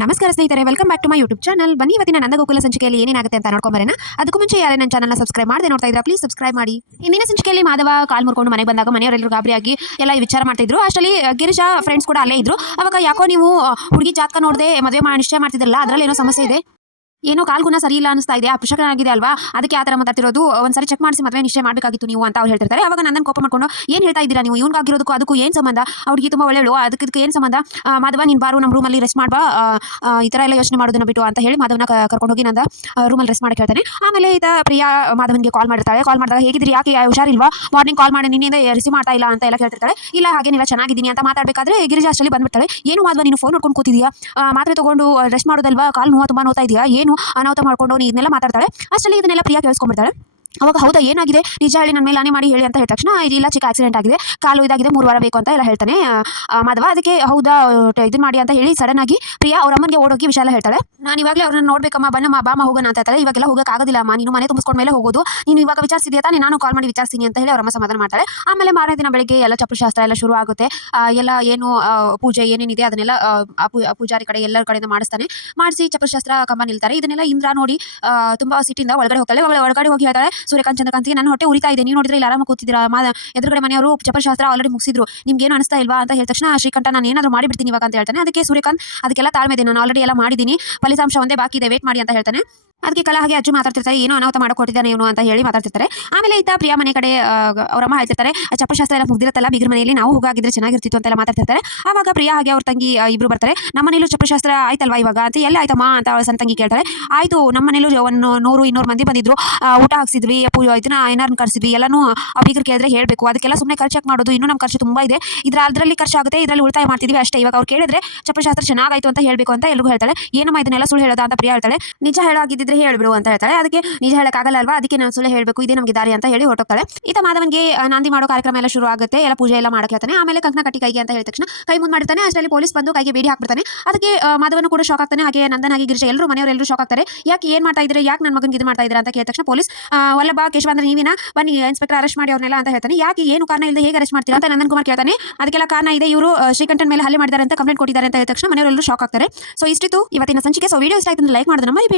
ನಮಸ್ಕಾರ ಸ್ನೇಹಿತರೆ, welcome back to my YouTube channel. ಬನ್ನಿ ಇವತ್ತಿನ ನಂದಗೋಕುಲ ಸಂಚಿಕೆಯಲ್ಲಿ ಏನೇನಾಗುತ್ತೆ ಅಂತ ನೋಡ್ಕೊಂಬರೋಣ. ಅದಕ್ಕೂ ಮುಂಚೆ ಯಾರೇ ನನ್ನ ಚಾನಲ್ನ ಸಬ್ಸ್ಕ್ರೈಬ್ ಮಾಡದೆ ನೋಡ್ತಾ ಇದ್ರಾ ಪ್ಲೀಸ್ ಸಬ್ಸ್ಕ್ರೈಬ್ ಮಾಡಿ. ಇಂದಿನ ಸಂಚಿಕೆಯಲ್ಲಿ ಮಾಧವ ಕಾಲ್ ಮುರ್ಕೊಂಡು ಮನೆಗೆ ಬಂದಾಗ ಮನೆಯವರೆಲ್ಲರೂ ಗಾಬರಿಯಾಗಿ ಎಲ್ಲ ವಿಚಾರ ಮಾಡ್ತಿದ್ರು. ಅಷ್ಟರಲ್ಲಿ ಗಿರಿಜಾ ಫ್ರೆಂಡ್ಸ್ ಕೂಡ ಅಲ್ಲೇ ಇದ್ರು. ಅವಾಗ ಯಾಕೋ ನೀವು ಹುಡುಗಿ ಜಾತಕ ನೋಡದೆ ಮದುವೆ ನಿಶ್ಚಯ ಮಾಡ್ತಿದ್ರಲ್ಲ, ಅದರಲ್ಲಿ ಏನೋ ಸಮಸ್ಯೆ ಇದೆ, ಏನೋ ಕಾಲ್ಗುಣ ಸರಿ ಇಲ್ಲ ಅನಿಸ್ತಾ ಇದೆ, ಅಪಶಕನಾಗಿದೆ ಅಲ್ವಾ, ಅದಕ್ಕೆ ಆ ಥರ ಮಾತಾಡ್ತಿರೋದು, ಒಂದ್ಸರಿ ಚೆಕ್ ಮಾಡಿಸಿ ಮದುವೆ ನಿಶ್ಚಯ ಮಾಡಬೇಕಾಗಿತ್ತು ನೀವು ಅಂತ ಅವ್ರು ಹೇಳ್ತಿರ್ತಾರೆ. ಅವಾಗ ನಂದನ್ ಕೋಪ ಮಾಡ್ಕೊಂಡು ಏನು ಹೇಳ್ತಾ ಇದ್ದೀರಾ ನೀವು, ಇವ್ನಿಗಾಗಿರೋದಕ್ಕೂ ಅದಕ್ಕೂ ಏನು ಸಂಬಂಧ, ಅವ್ರಿಗೆ ತುಂಬ ಒಳ್ಳೆಯಳು, ಅದಕ್ಕೆ ಏನು ಸಂಬಂಧ, ಮಾಧವ ನೀನು ಬಾರು ನಮ್ಮ ರೂಮಲ್ಲಿ ರೆಸ್ಟ್ ಮಾಡ್ಬಾ, ಈ ಥರ ಎಲ್ಲ ಯೋಚನೆ ಮಾಡೋದನ್ನ ಬಿಟ್ಟು ಅಂತ ಹೇಳಿ ಮಾಧವನ ಕರ್ಕೊಂಡು ಹೋಗಿ ನಂದ ರೂಮಲ್ಲಿ ರೆಸ್ಟ್ ಮಾಡಕ್ಕೆ ಹೇಳ್ತಾನೆ. ಆಮೇಲೆ ಪ್ರಿಯಾ ಮಾಧವನಿಗೆ ಕಾಲ್ ಮಾಡ್ತಾಳೆ. ಕಾಲ್ ಮಾಡಿದಾಗ ಹೇಗಿದ್ರಿ, ಯಾಕೆ ಹುಷಾರಿಲ್ವಾ, ಮಾರ್ನಿಂಗ್ ಕಾಲ್ ಮಾಡಿ ನಿನ್ನಿಂದ ರಿಸೀವ್ ಮಾಡ್ತಾ ಇಲ್ಲ ಅಂತ ಎಲ್ಲ ಕೇಳ್ತಿರ್ತಾಳೆ. ಇಲ್ಲ ಹಾಗೇನಿಲ್ಲ ಚೆನ್ನಾಗಿದ್ದೀನಿ ಅಂತ ಮಾತಾಡಬೇಕಾದ್ರೆ ಗಿರಿಜಾ ಅಷ್ಟರಲ್ಲಿ ಬಂದ್ಬಿಡ್ತಾಳೆ. ಏನು ಮಾಧವ ನೀನು ಫೋನ್ ನೋಡ್ಕೊಂಡು ಕೂತಿದ್ಯಾ, ಮಾತ್ರೆ ತಗೊಂಡು ರೆಸ್ಟ್ ಮಾಡೋದಲ್ವಾ, ಕಾಲು ತುಂಬ ನೋತಾ ಇದೆಯಾ, ಏನು ಅನಾಹುತ ಮಾಡ್ಕೊಂಡು ಇದನ್ನೆಲ್ಲ ಮಾತಾಡ್ತಾಳೆ. ಅಷ್ಟರಲ್ಲಿ ಇದನ್ನೆಲ್ಲ ಪ್ರಿಯಾ ಕೇಳಿಸ್ಕೊಂಡ್ಬಿಡ್ತಾಳೆ. ಅವಾಗ ಹೌದಾ ಏನಾಗಿದೆ, ನಿಜ ಹೇಳಿ ನನ್ನ ಮೇಲೆ ಆನೆ ಮಾಡಿ ಹೇಳಿ ಅಂತ ಹೇಳಿದ ತಕ್ಷಣ ಇಲ್ಲ ಚಿಕ್ಕ ಆಕ್ಸಿಡೆಂಟ್ ಆಗಿದೆ, ಕಾಲು ಇದಾಗಿದೆ, 3 ವಾರ ಬೇಕು ಅಂತ ಎಲ್ಲ ಹೇಳ್ತಾನೆ ಮಾಧವ. ಅದಕ್ಕೆ ಹೌದಾ ಇದನ್ನ ಮಾಡಿ ಅಂತ ಹೇಳಿ ಸಡನ್ ಆಗಿ ಪ್ರಿಯಾ ಅವ್ರ ಅಮ್ಮನಿಗೆ ಓಡೋಗಿ ವಿಷಯ ಎಲ್ಲ ಹೇಳ್ತಾಳೆ. ನಾನು ಇವಾಗಲೇ ಅವ್ರನ್ನ ನೋಡ್ಬೇಕಮ್ಮ, ಬನ್ನಮ್ಮ ಬಾಮ ಹೋಗೋಣ ಅಂತ ಹೇಳ್ತಾಳೆ. ಇವಾಗೆಲ್ಲ ಹೋಗೋಕ್ಕಾಗೋದಿಲ್ಲ ಅಮ್ಮ, ನೀನು ಮನೆ ತುಂಬಿಸ್ಕೊಂಡ ಮೇಲೆ ಹೋಗೋದು, ನೀನು ಇವಾಗ ವಿಚಾರಿಸಿದ್ಯಾ ತಾನೇ, ನಾನು ಕಾಲ್ ಮಾಡಿ ವಿಚಾರಿಸ್ತೀನಿ ಅಂತ ಹೇಳಿ ಅವರಮ್ಮ ಸಮಾಧಾನ ಮಾಡ್ತಾಳೆ. ಆಮೇಲೆ ಮಾರನೇ ದಿನ ಬೆಳಗ್ಗೆ ಎಲ್ಲ ಚಪ್ಪುಶಾಸ್ತ್ರ ಎಲ್ಲ ಶುರು ಆಗುತ್ತೆ. ಎಲ್ಲ ಏನು ಪೂಜೆ ಏನೇನಿದೆ ಅದನ್ನೆಲ್ಲ ಪೂಜಾರಿ ಕಡೆ ಎಲ್ಲರ ಕಡೆಯಿಂದ ಮಾಡಿಸಿ ಚಪ್ಪುಶಾಸ್ತ್ರ ಕಂಬ ನಿಲ್ತಾರೆ. ಇದನ್ನೆಲ್ಲ ಇಂದ್ರ ನೋಡಿ ತುಂಬಾ ಸಿಟ್ಟಿಂದ ಒಳಗಡೆ ಹೋಗ್ತಾಳೆ. ಒಳಗಡೆ ಹೋಗಿ ಹೇಳ್ತಾಳೆ ಸೂರ್ಯಕಾಂತ್ ಚಂದ್ರಕಾಂತ್ಗೆ ನನ್ನ ಹೊಟ್ಟೆ ಉರಿತಾ ಇದೆ, ನೀವು ನೋಡಿದ್ರೆ ಇಲ್ಲಿ ಆರಾಮ ಕೂತಿದ್ದೀರಾ, ಎದುರುಗಡೆ ಮನೆಯವರು ಚಪ್ಪಶಾಸ್ತ್ರ ಆಲ್ರೆಡಿ ಮುಗಿಸಿದ್ರು, ನಿಮ್ಗೆ ಏನು ಅನಿಸ್ತಾ ಇಲ್ವಾ ಅಂತ ಹೇಳಿದ ತಕ್ಷಣ ಶ್ರೀಕಂಠ ನಾನು ಏನಾದರೂ ಮಾಡಿಬಿಡ್ತೀನಿ ಇವಾಗ ಅಂತ ಹೇಳ್ತಾನೆ. ಅದಕ್ಕೆ ಸೂರ್ಯಕಾಂತ್ ಅದಕ್ಕೆಲ್ಲ ತಾಳ್ಮೆ ಇದೆ, ನಾನು ಆಲ್ರೆಡಿ ಎಲ್ಲ ಮಾಡಿದ್ದೀನಿ, ಫಲಿತಾಂಶ ಒಂದೇ ಬಾಕಿ ಇದೆ, ವೇಟ್ ಮಾಡಿ ಅಂತ ಹೇಳ್ತಾನೆ. ಅದಕ್ಕೆ ಕಲಾ ಹಾಗೆ ಅಜ್ಜು ಮಾತಾಡ್ತಿರ್ತಾರೆ, ಏನೋ ಅನಾಹುತ ಮಾಡಿಕೊಟ್ಟಿದ್ದಾನೆ ಇವನು ಅಂತ ಹೇಳಿ ಮಾತಾಡ್ತಿರ್ತಾರೆ. ಆಮೇಲೆ ಪ್ರಿಯಾ ಮನೆ ಕಡೆ ಅವರಮ್ಮ ಹೇಳ್ತಿರ್ತಾರೆ ಚಪ್ಪಶಾಸ್ತ್ರ ಎಲ್ಲ ಮುಗ್ದಿರುತ್ತಲ್ಲ ಬೀಗ್ರ ಮನೆಯಲ್ಲಿ, ನಾವು ಹೋಗಾಗಿದ್ರೆ ಚೆನ್ನಾಗಿರ್ತಿತ್ತು ಅಂತೆಲ್ಲ ಮಾತಾಡ್ತಿರ್ತಾರೆ. ಆವಾಗ ಪ್ರಿಯಾ ಹಾಗೆ ಅವ್ರ ತಂಗಿ ಇಬ್ರು ಬರ್ತಾರೆ. ನಮ್ಮ ಮನೇಲೂ ಚಪ್ಪಶಾಸ್ತ್ರ ಆಯ್ತಲ್ವಾ ಇವಾಗ ಅಂತ, ಎಲ್ಲ ಆಯ್ತಮ್ಮ ಅಂತ ಅವಳ ಸಣ್ಣ ತಂಗಿ ಕೇಳ್ತಾರೆ. ಆಯ್ತು, ನಮ್ಮ ಮನೇಲೂ 100-200 ಮಂದಿ ಬಂದಿದ್ರು, ಊಟ ಹಾಕ್ಸಿದ್ವಿ, ಇದನ್ನ ಏನಾರು ಕರ್ಸಿದ್ವಿ, ಎಲ್ಲನೂ ಬೀಗರು ಕೇಳಿದ್ರೆ ಹೇಳಬೇಕು, ಅದಕ್ಕೆಲ್ಲ ಸುಮ್ಮನೆ ಖರ್ಚಾಗಿ ಮಾಡೋದು, ಇನ್ನೂ ನಮ್ಮ ಖರ್ಚು ತುಂಬ ಇದೆ, ಅದರಲ್ಲಿ ಖರ್ಚಾಗುತ್ತೆ, ಇದರಲ್ಲಿ ಉಳಿತಾಯ ಮಾಡ್ತಿದ್ವಿ ಅಷ್ಟೇ, ಇವಾಗ ಅವ್ರು ಕೇಳಿದ್ರೆ ಚಪ್ಪಶಾಸ್ತ್ರ ಚೆನ್ನಾಗಾಯ್ತು ಅಂತ ಹೇಳಬೇಕು ಅಂತ ಎಲ್ರಿಗೂ ಹೇಳ್ತಾಳೆ. ಏನಮ್ಮ ಇದನ್ನೆಲ್ಲ ಸುಳ್ಳು ಹೇಳೋದಾ ಅಂತ ಪ್ರಿಯಾ ಹೇಳ್ತಾಳೆ. ನಿಜ ಹೇಳಾಗಿದ್ದಿದ್ರೆ ಹೇಳ್ಬಿಡು ಅಂತ ಹೇಳ್ತಾಳೆ. ಅದಕ್ಕೆ ನಿಜ ಹೇಳಕ್ಕಾಗಲ್ಲ ಅಲ್ವಾ, ಅದಕ್ಕೆ ನಾನು ಸುಳ್ಳು ಹೇಳಬೇಕು, ಇದೇ ನಮಗೆ ದಾರಿ ಅಂತ ಹೇಳಿ ಹೊರಟೋಗ್ತಾಳೆ. ಮಾಧವನಿಗೆ ನಾಂದಿ ಮಾಡೋ ಕಾರ್ಯಕ್ರಮ ಎಲ್ಲ ಶುರು ಆಗುತ್ತೆ, ಎಲ್ಲ ಪೂಜೆ ಎಲ್ಲ ಮಾಡಕ್ಕೆ ಹೇಳ್ತಾನೆ. ಆಮೇಲೆ ಕಂಕಣ ಕಟ್ಟಿ ಕೈಗೆ ಅಂತ ಹೇಳಿದ ತಕ್ಷಣ ಕೈ ಮುಂದೆ ಮಾಡಿರ್ತಾನೆ. ಅಷ್ಟರಲ್ಲಿ ಪೊಲೀಸ್ ಬಂದು ಕೈಗೆ ಬೇಡಿ ಹಾಕ್ಬಿಡ್ತಾನೆ. ಅದಕ್ಕೆ ಮಾಧವನು ಕೂಡ ಶಾಕ್ ಆಗ್ತಾನೆ, ಹಾಗೆ ನಂದನ್ ಆಗಿ ಗಿರಿಜಾ ಎಲ್ಲರೂ ಮನೆಯವರೆಲ್ಲರೂ ಶಾಕ್ ಆಗ್ತಾರೆ. ಯಾಕೆ ಏನು ಮಾಡ್ತಾ ಇದ್ರೆ, ಯಾಕೆ ನನ್ನ ಮಗನಿಗೆ ಇದು ಮಾಡ್ತಾ ಇದ್ದಾರೆ ಅಂತ ಕೇಳಿದ ತಕ್ಷಣ ಪೊಲೀಸ್ ವಲ್ಲಭ ಕೇಶವ ಅಂದ್ರೆ ನೀವೇನಾ, ಬನ್ನಿ ಇನ್ಸ್ಪೆಕ್ಟರ್ ಅರೆಸ್ಟ್ ಮಾಡಿ ಅವ್ರನ್ನೆಲ್ಲ ಅಂತ ಹೇಳ್ತಾನೆ. ಯಾಕೆ ಏನು ಕಾರಣ ಇಲ್ಲದೆ ಹೇಗೆ ಅರೆಸ್ಟ್ ಮಾಡ್ತೀರಾ ಅಂತ ನಂದನ್ ಕುಮಾರ್ ಕೇಳ್ತಾನೆ. ಅದಕ್ಕೆಲ್ಲ ಕಾರಣ ಇದೆ, ಇವರು ಶ್ರೀಕಂಠನ್ ಮೇಲೆ ಹಲ್ಲೆ ಮಾಡಿದ್ದಾರೆ ಅಂತ ಕಂಪ್ಲೇಂಟ್ ಕೊಟ್ಟಿದ್ದಾರೆ ಅಂತ ಹೇಳಿದ ತಕ್ಷಣ ಮನೆಯವರೆಲ್ಲರೂ ಶಾಕ್ ಆಗ್ತಾರೆ. ಸೊ ಇಷ್ಟಿತ್ತು ಇವತ್ತಿನ ಸಂಚಿಕೆ. ಸೊ ವಿಡಿಯೋ ಇಷ್ಟ ಆಯ್ತು ಲೈಕ್ ಮಾಡೋದನ್ನ ಮರಿಬೇಡಿ.